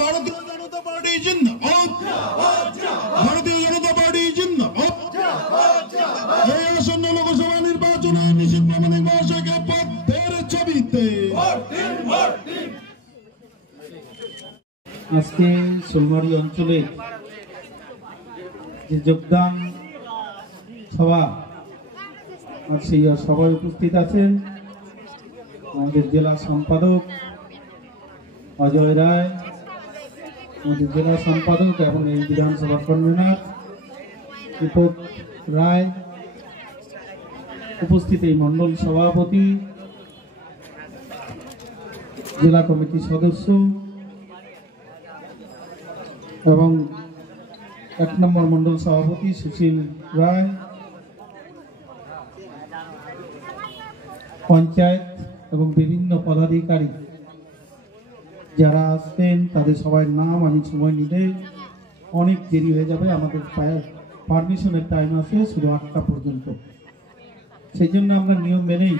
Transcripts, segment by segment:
ভারতীয় জনতা পার্টি জিন্দাবাদ, ভারতীয় জনতা পার্টি জিন্দাবাদ। এই আসন্ন লোকসভা নির্বাচনে নিশীথ প্রামাণিক মহাশয়কে পথের ছবিতে। আজকে শোলমারি অঞ্চলে যে যোগদান সভা, আর সেই সভায় উপস্থিত আছেন আমাদের জেলা সম্পাদক অজয় রায়, আমাদের জেলা সম্পাদক এবং এই বিধানসভা কনভেনার দীপক রায়, উপস্থিত এই মণ্ডল সভাপতি, জেলা কমিটির সদস্য এবং 1 নম্বর মণ্ডল সভাপতি সুশীল রায়, পঞ্চায়েত এবং বিভিন্ন পদাধিকারী যারা আসবেন তাদের সবাই নাম আমি সময় নিলে অনেক দেরি হয়ে যাবে। আমাদের পারমিশনের টাইম আছে শুধু 8টা পর্যন্ত, সেই জন্য আমরা নিয়ম মেনেই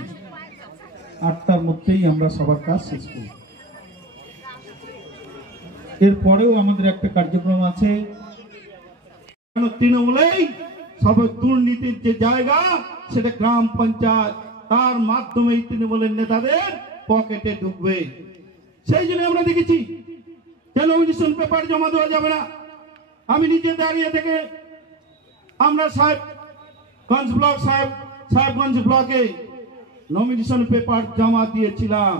8টার মধ্যেই আমরা সবার কাজ শেষ করি। এরপরেও আমাদের একটা কার্যক্রম আছে। তৃণমূলেই সব দুর্নীতির যে জায়গা সেটা গ্রাম পঞ্চায়েত, তার মাধ্যমেই তৃণমূলের নেতাদের পকেটে ঢুকবে। সেই জন্য আমরা দেখেছি যে নমিনেশন পেপার জমা দেওয়া যাবে না। আমি নিজে দাঁড়িয়ে থেকে আমরা সাহেবগঞ্জ ব্লকে নমিনেশন পেপার জমা দিয়েছিলাম।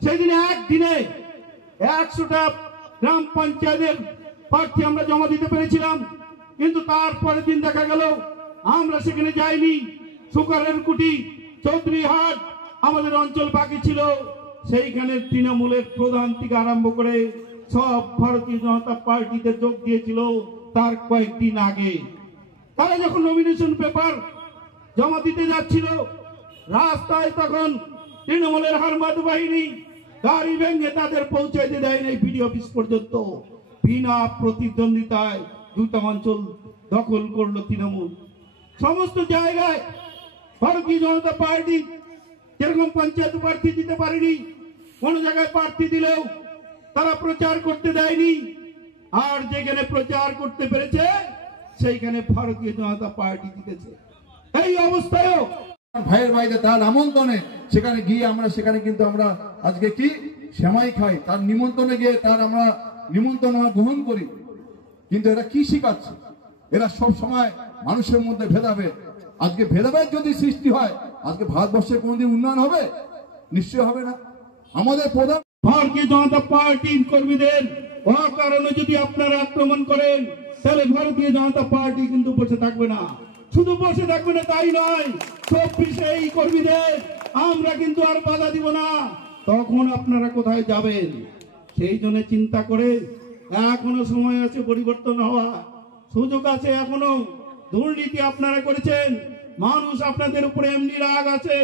সেই দিনে একদিনে 100টা গ্রাম পঞ্চায়েতের প্রার্থী আমরা জমা দিতে পেরেছিলাম, কিন্তু তারপরের দিন দেখা গেল আমরা সেখানে যাইনি। সুকারের কুটি, চৌধুরীহাট আমাদের অঞ্চল বাকি ছিল, সেইখানে তৃণমূলের প্রধান থেকে আরম্ভ করে সব ভারতীয় জনতা পার্টিতে যোগ দিয়েছিল তার কয়েকদিন আগে। তারা যখন নমিনেশন পেপার জমা দিতে যাচ্ছিল, রাস্তায় তখন তৃণমূলের হারমাদ বাহিনী গাড়ি ভেঙে তাদের পৌঁছাইতে দেয়নি বিডিও অফিস পর্যন্ত। বিনা প্রতিদ্বন্দ্বিতায় 2টা অঞ্চল দখল করলো তৃণমূল। সমস্ত জায়গায় ভারতীয় জনতা পার্টি যেরকম পঞ্চায়েত প্রার্থী দিতে পারেনি, কোন জায়গায় প্রার্থী দিলেও তারা প্রচার করতে দেয়নি, আর যেখানে প্রচার করতে পেরেছে সেইখানে ভারতীয় জনতা পার্টি জিতেছে। এই অবস্থায়ও ভাইয়ের বাড়িতে তার আমন্ত্রণে সেখানে গিয়ে আমরা কিন্তু আমরা আজকে কি সেমাই খাই, তার নিমন্ত্রণে গিয়ে তার আমরা নিমন্ত্রণ গ্রহণ করি। কিন্তু এরা কি শিখাচ্ছে? এরা সব সময় মানুষের মধ্যে ভেদাভেদ। আজকে ভেদাভেদ যদি সৃষ্টি হয়, আজকে ভারতবর্ষের কোনদিন উন্নয়ন হবে? নিশ্চয় হবে না। আমাদের প্রধান ভারতীয় জনতা পার্টির কর্মীদের অকারণে যদি আপনারা আক্রমণ করেন, তাহলে ভারতীয় জনতা পার্টি কিন্তু বসে থাকবে না। শুধু বসে থাকবে না তাই নয়, 24 এই কর্মীদের আমরা কিন্তু আর বাধা দিব না। তখন আপনারা কোথায় যাবেন? সেই জন্য চিন্তা করে এখনো সময় আছে পরিবর্তন হওয়া, সুযোগ আছে এখনো। দুর্নীতি আপনারা করেছেন, মানুষ আপনাদের উপরে এমনি রাগ আছে,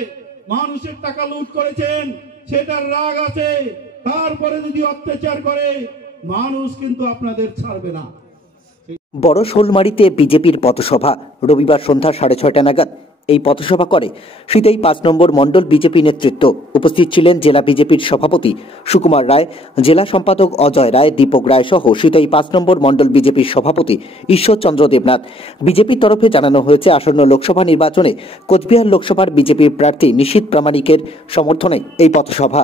মানুষের টাকা লুট করেছেন সেটার রাগ আছে। তারপরে যদি অত্যাচার করে মানুষ কিন্তু আপনাদের ছাড়বে না। বড় শোলমারিতে বিজেপির পথসভা রবিবার সন্ধ্যা 6:30 নাগাদ। এই পথসভা করে সিতাই 5 নম্বর মণ্ডল বিজেপি নেতৃত্ব। উপস্থিত ছিলেন জেলা বিজেপির সভাপতি সুকুমার রায়, জেলা সম্পাদক অজয় রায়, দীপক রায় সহ সিতাই 5 নম্বর মণ্ডল বিজেপির সভাপতি ঈশ্বরচন্দ্র দেবনাথ। বিজেপির তরফে জানানো হয়েছে আসন্ন লোকসভা নির্বাচনে কোচবিহার লোকসভার বিজেপির প্রার্থী নিশীথ প্রামাণিকের সমর্থনে এই পথসভা।